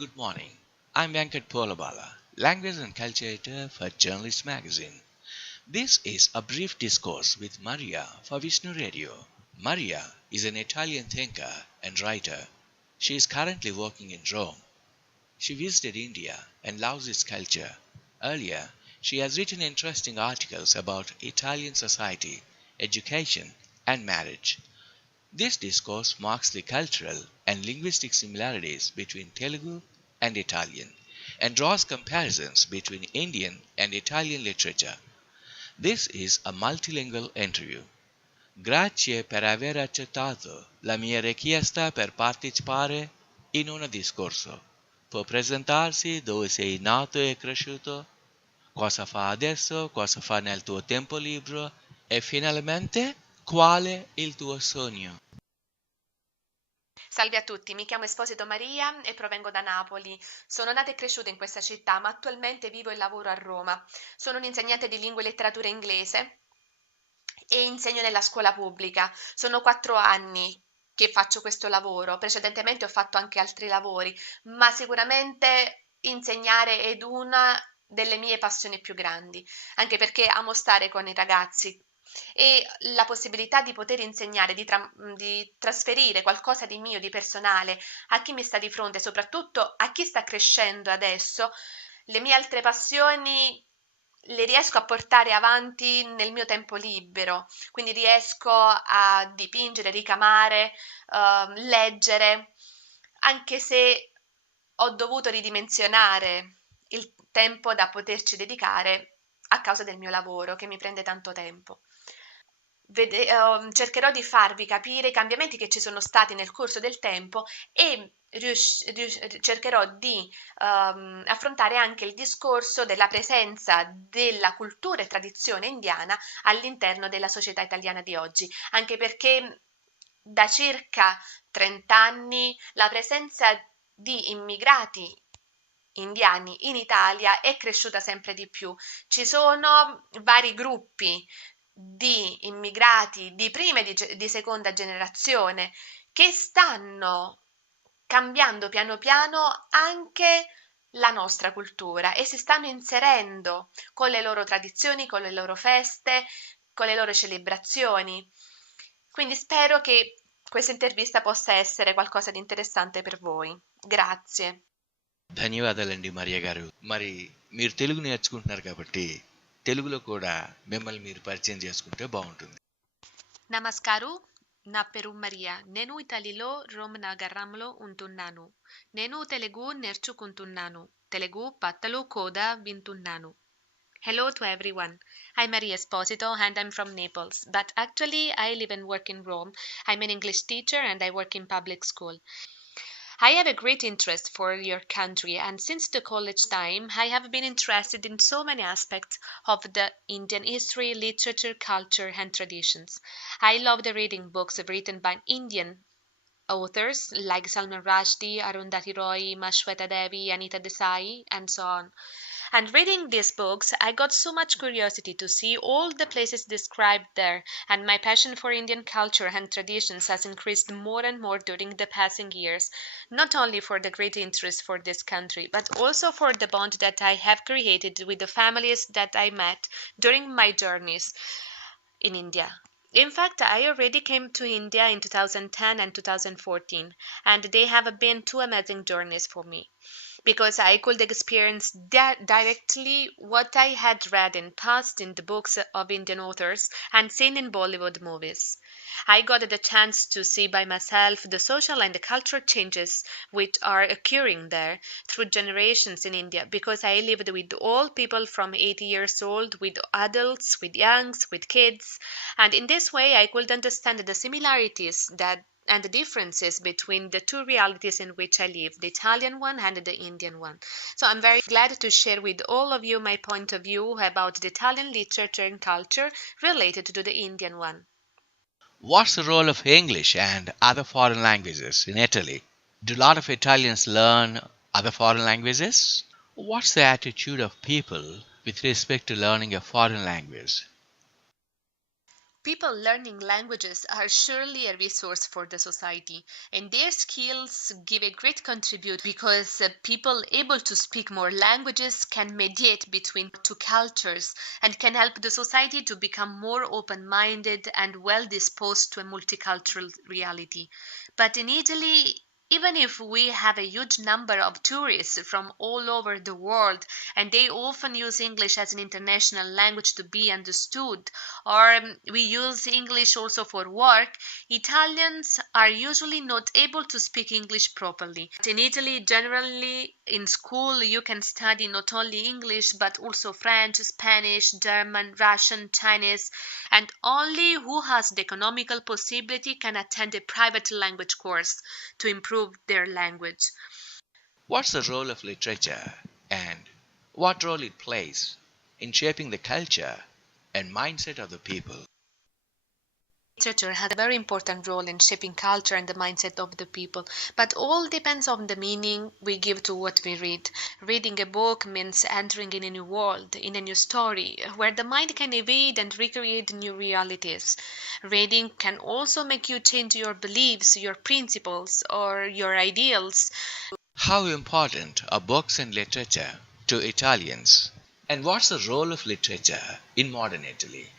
Good morning. I'm Venkat Polabala, Language and Culture Editor for Journalist Magazine. This is a brief discourse with Maria for Vishnu Radio. Maria is an Italian thinker and writer. She is currently working in Rome. She visited India and loves its culture. Earlier, she has written interesting articles about Italian society, education, and marriage. This discourse marks the cultural and linguistic similarities between Telugu and Italian and draws comparisons between Indian and Italian literature. This is a multilingual interview. Grazie per aver accettato la mia richiesta per partecipare in un discorso. Può presentarsi dove sei nato e cresciuto, cosa fa adesso, cosa fa nel tuo tempo libero e finalmente qual è il tuo sogno. Salve a tutti, mi chiamo Esposito Maria e provengo da Napoli. Sono nata e cresciuta in questa città, ma attualmente vivo e lavoro a Roma. Sono un'insegnante di lingua e letteratura inglese e insegno nella scuola pubblica. Sono 4 anni che faccio questo lavoro. Precedentemente ho fatto anche altri lavori, ma sicuramente insegnare è una delle mie passioni più grandi, anche perché amo stare con i ragazzi e la possibilità di poter insegnare, di trasferire qualcosa di mio, di personale a chi mi sta di fronte, soprattutto a chi sta crescendo adesso, le mie altre passioni le riesco a portare avanti nel mio tempo libero, quindi riesco a dipingere, ricamare, leggere, anche se ho dovuto ridimensionare il tempo da poterci dedicare a causa del mio lavoro che mi prende tanto tempo. Cercherò di farvi capire i cambiamenti che ci sono stati nel corso del tempo e cercherò di affrontare anche il discorso della presenza della cultura e tradizione indiana all'interno della società italiana di oggi, anche perché da circa 30 anni la presenza di immigrati indiani in Italia è cresciuta sempre di più. Ci sono vari gruppi di immigrati di prima e di seconda generazione che stanno cambiando piano piano anche la nostra cultura e si stanno inserendo con le loro tradizioni, con le loro feste, con le loro celebrazioni. Quindi spero che questa intervista possa essere qualcosa di interessante per voi. Grazie. ధన్యవాదాలండి మరియా గారు. మరి మీరు తెలుగు నేర్చుకుంటున్నారు కాబట్టి తెలుగులో కూడా మిమ్మల్ని మీరు పరిచయం చేసుకుంటే బాగుంటుంది. నమస్కారం. నా పేరు మరియా. నేను ఇటలీలో రోమ్ నగరంలో ఉంటున్నాను. నేను తెలుగు నేర్చుకుంటున్నాను. తెలుగు పాటలు కూడా వింటున్నాను. Hello to everyone. I'm Maria Esposito and I'm from Naples. But actually I live and work in Rome. I'm an English teacher and I work in public school. I have a great interest for your country, and since the college time, I have been interested in so many aspects of the Indian history, literature, culture, and traditions. I love the reading books written by Indian authors like Salman Rushdie, Arundhati Roy, Mashweta Devi, Anita Desai, and so on. And reading these books, I got so much curiosity to see all the places described there, and my passion for Indian culture and traditions has increased more and more during the passing years, not only for the great interest for this country, but also for the bond that I have created with the families that I met during my journeys in India. In fact, I already came to India in 2010 and 2014, and they have been two amazing journeys for me because I could experience directly what I had read in past in the books of Indian authors and seen in Bollywood movies. I got the chance to see by myself the social and the cultural changes which are occurring there through generations in India because I lived with all people from 80 years old, with adults, with youngs, with kids, and in this way I could understand the similarities that and the differences between the two realities in which I live, the Italian one and the Indian one. So I'm very glad to share with all of you my point of view about the Italian literature and culture related to the Indian one. What's the role of English and other foreign languages in Italy? Do a lot of Italians learn other foreign languages? What's the attitude of people with respect to learning a foreign language? People learning languages are surely a resource for the society, and their skills give a great contribute because people able to speak more languages can mediate between two cultures and can help the society to become more open-minded and well disposed to a multicultural reality. But in Italy, even if we have a huge number of tourists from all over the world and they often use English as an international language to be understood, or we use English also for work, Italians are usually not able to speak English properly. In Italy, generally in school, you can study not only English but also French, Spanish, German, Russian, Chinese, and only who has the economical possibility can attend a private language course to improve their language. What's the role of literature and what role it plays in shaping the culture and mindset of the people? Literature has a very important role in shaping culture and the mindset of the people, but all depends on the meaning we give to what we read. Reading a book means entering in a new world, in a new story, where the mind can evade and recreate new realities. Reading can also make you change your beliefs, your principles, or your ideals. How important are books and literature to Italians? And what's the role of literature in modern Italy?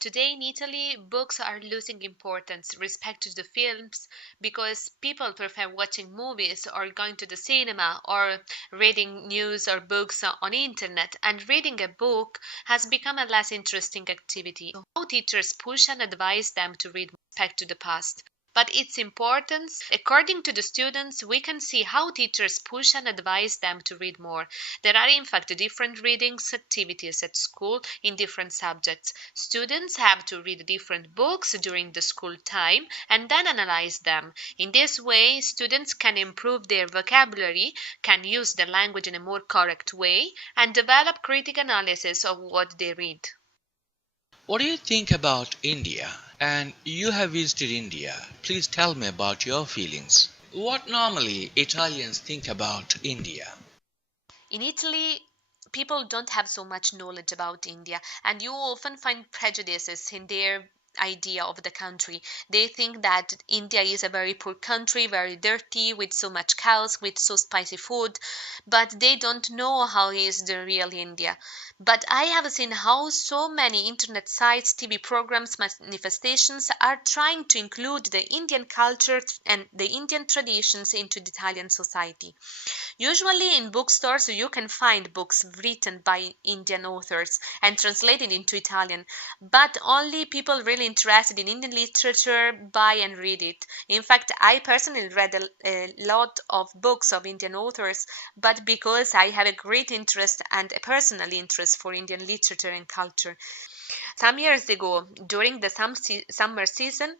Today in Italy, books are losing importance respect to the films because people prefer watching movies or going to the cinema or reading news or books on internet, and reading a book has become a less interesting activity. How teachers push and advise them to read with respect to the past. But its importance, according to the students, we can see how teachers push and advise them to read more. There are, in fact, different readings activities at school in different subjects. Students have to read different books during the school time and then analyze them. In this way, students can improve their vocabulary, can use the language in a more correct way, and develop critical analysis of what they read. What do you think about India? And you have visited India. Please tell me about your feelings. What normally Italians think about India? In Italy, people don't have so much knowledge about India, and you often find prejudices in their idea of the country. They think that India is a very poor country, very dirty, with so much cows, with so spicy food, but they don't know how is the real India. But I have seen how so many internet sites, TV programs, manifestations are trying to include the Indian culture and the Indian traditions into the Italian society. Usually in bookstores you can find books written by Indian authors and translated into Italian, but only people really interested in Indian literature buy and read it. In fact, I personally read a lot of books of Indian authors, but because I have a great interest and a personal interest for Indian literature and culture. Some years ago, during the summer season,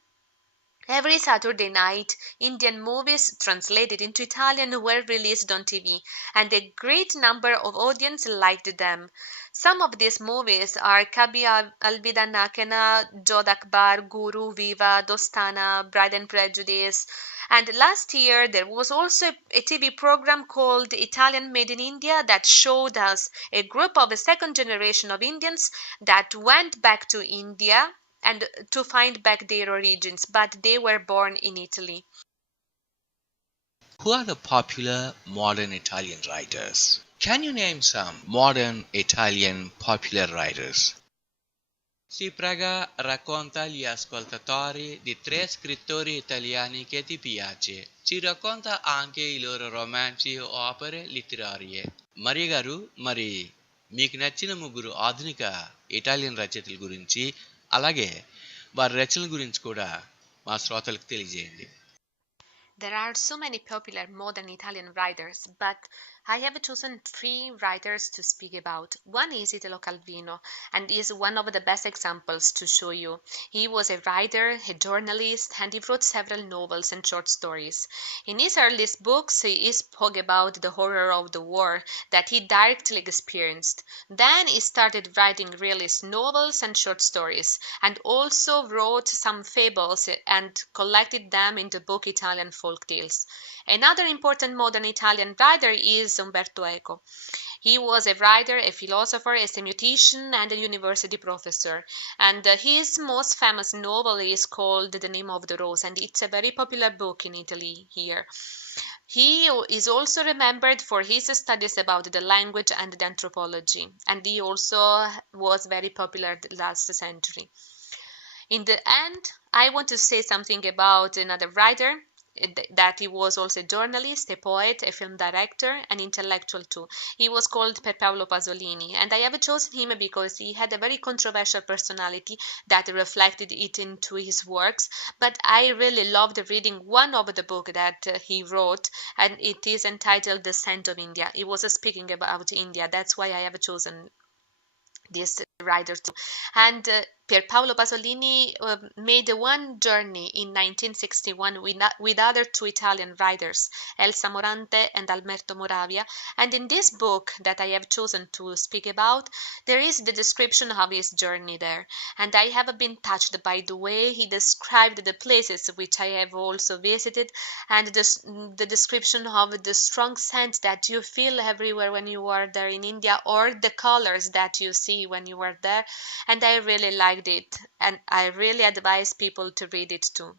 every Saturday night, Indian movies translated into Italian were released on TV, and a great number of audience liked them. Some of these movies are Kabhi Alvida Nakena, Jodh Akbar, Guru, Viva, Dostana, Bride and Prejudice. And last year there was also a TV program called Italian Made in India that showed us a group of a second generation of Indians that went back to India and to find back their origins, but they were born in Italy. Who are the popular modern Italian writers? Can you name some modern Italian popular writers? Si prega racconta agli ascoltatori di tre scrittori italiani che ti piace. Ci racconta anche i loro romanzi o opere letterarie. Maria గారు మరి మీకు నచ్చిన ముగ్గురు ఆధునిక Italian రచయితల గురించి అలాగే వారి రచనల గురించి కూడా మా శ్రోతలకు తెలియజేయండి. There are so many popular modern Italian writers, but I have chosen three writers to speak about. One is Italo Calvino, and is one of the best examples to show you. He was a writer, a journalist, and he wrote several novels and short stories. In his earliest books, he spoke about the horror of the war that he directly experienced. Then he started writing realist novels and short stories, and also wrote some fables and collected them in the book Italian Folk Tales. Another important modern Italian writer is Umberto Eco. He was a writer, a philosopher, a semiotician, and a university professor. And his most famous novel is called The Name of the Rose, and it's a very popular book in Italy here. He is also remembered for his studies about the language and the anthropology, and he also was very popular the last century. In the end, I want to say something about another writer, that he was also a journalist, a poet, a film director, an intellectual too. He was called Per Paolo Pasolini, and I have chosen him because he had a very controversial personality that reflected it into his works. But I really loved reading one of the book that he wrote, and it is entitled The Scent of India. He was speaking about India. That's why I have chosen this writer too. And Pier Paolo Pasolini made one journey in 1961 with other two Italian writers, Elsa Morante and Alberto Moravia. And in this book that I have chosen to speak about, there is the description of his journey there. And I have been touched by the way he described the places which I have also visited, and the description of the strong scent that you feel everywhere when you are there in India, or the colors that you see when you are there. And I really liked it, and I really advise people to read it too.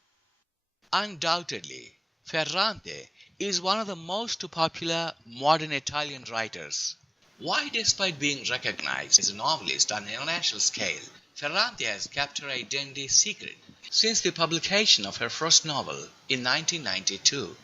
Undoubtedly, Ferrante is one of the most popular modern Italian writers. Why, despite being recognized as a novelist on an international scale, Ferrante has kept her identity secret since the publication of her first novel in 1992.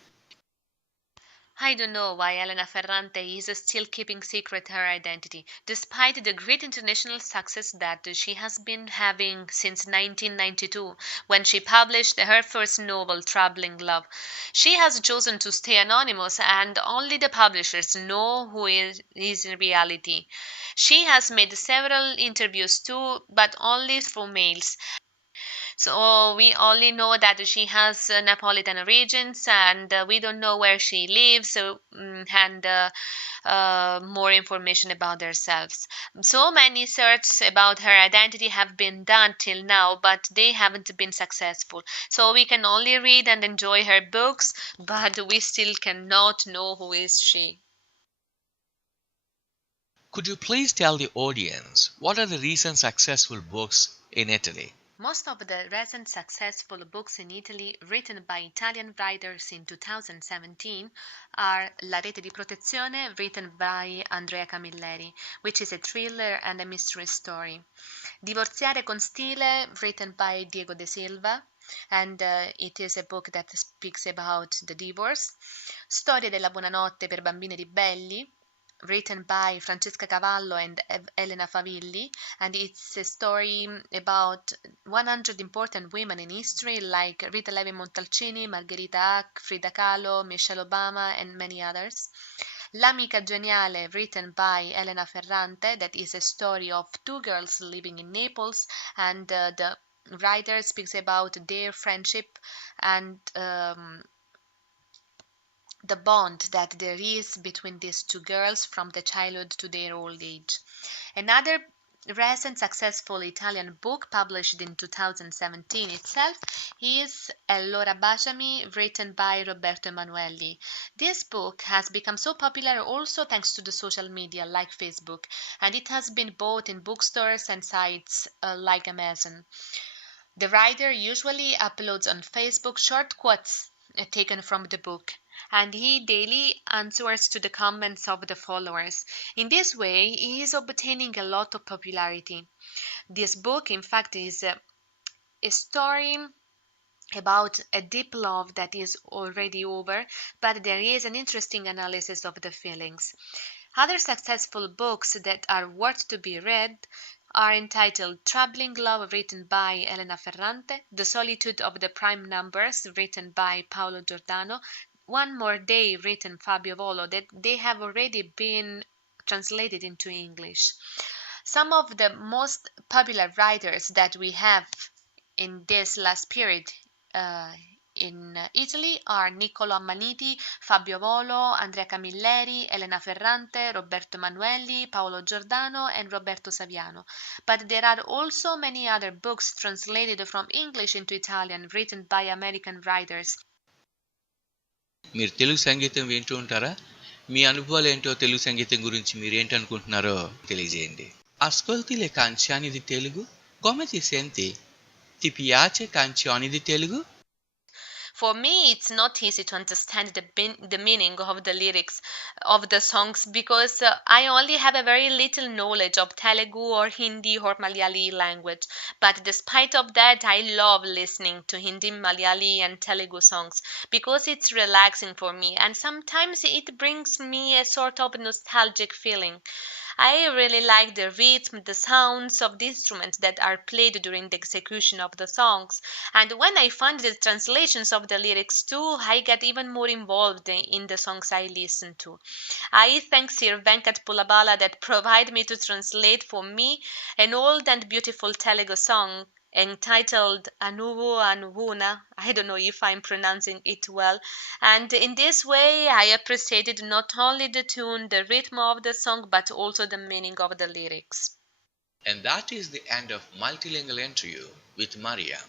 I don't know why Elena Ferrante is still keeping secret her identity, despite the great international success that she has been having since 1992, when she published her first novel, Troubling Love. She has chosen to stay anonymous, and only the publishers know who is in reality. She has made several interviews too, but only through mails. So we only know that she has Neapolitan origins, and we don't know where she lives, and more information about themselves. So many searches about her identity have been done till now, but they haven't been successful. So we can only read and enjoy her books, but we still cannot know who is she. Could you please tell the audience what are the recent successful books in Italy? Most of the recent successful books in Italy written by Italian writers in 2017 are La rete di protezione, written by Andrea Camilleri, which is a thriller and a mystery story. Divorziare con stile, written by Diego De Silva, and it is a book that speaks about the divorce. Storie della buonanotte per bambini ribelli, written by Francesca Cavallo and Elena Favilli, and it's a story about 100 important women in history like Rita Levi Montalcini, Margherita Hack, Frida Kahlo, Michelle Obama, and many others. L'amica geniale, written by Elena Ferrante, that is a story of two girls living in Naples, and the writer speaks about their friendship and the bond that there is between these two girls from the childhood to their old age. Another recent successful Italian book published in 2017 itself is Allora Baciami, written by Roberto Emanuelli. This book has become so popular also thanks to the social media like Facebook, and it has been bought in bookstores and sites like Amazon. The writer usually uploads on Facebook short quotes taken from the book, and he daily answers to the comments of the followers. In this way, he is obtaining a lot of popularity. This book, in fact, is a story about a deep love that is already over, but there is an interesting analysis of the feelings. Other successful books that are worth to be read are entitled Troubling Love, written by Elena Ferrante, The Solitude of the Prime Numbers, written by Paolo Giordano, One More Day, written Fabio Volo, that they have already been translated into English. Some of the most popular writers that we have in this last period uh, in Italy are Niccolo Ammaniti, Fabio Volo, Andrea Camilleri, Elena Ferrante, Roberto Emanuelli, Paolo Giordano, and Roberto Saviano. But there are also many other books translated from English into Italian written by American writers. మీరు తెలుగు సంగీతం వింటూ ఉంటారా? మీ అనుభవాలేంటో తెలుగు సంగీతం గురించి మీరేంటనుకుంటున్నారో తెలియజేయండి. Ascolti le canzoni di Telugu? Come ti senti? Ti piace canzoni di Telugu? For me, it's not easy to understand the meaning of the lyrics of the songs because I only have a very little knowledge of Telugu or Hindi or Malayali language. But despite of that, I love listening to Hindi, Malayali, and Telugu songs because it's relaxing for me and sometimes it brings me a sort of nostalgic feeling. I really like the rhythm, the sounds of the instruments that are played during the execution of the songs. And when I find the translations of the lyrics too, I get even more involved in the songs I listen to. I thank Sir Venkat Pulabala that provide me to translate for me an old and beautiful Telugu song entitled Anuvu Anuvuna. I don't know if I'm pronouncing it well. And in this way, I appreciated not only the tune, the rhythm of the song, but also the meaning of the lyrics. And that is the end of multilingual interview with Maria.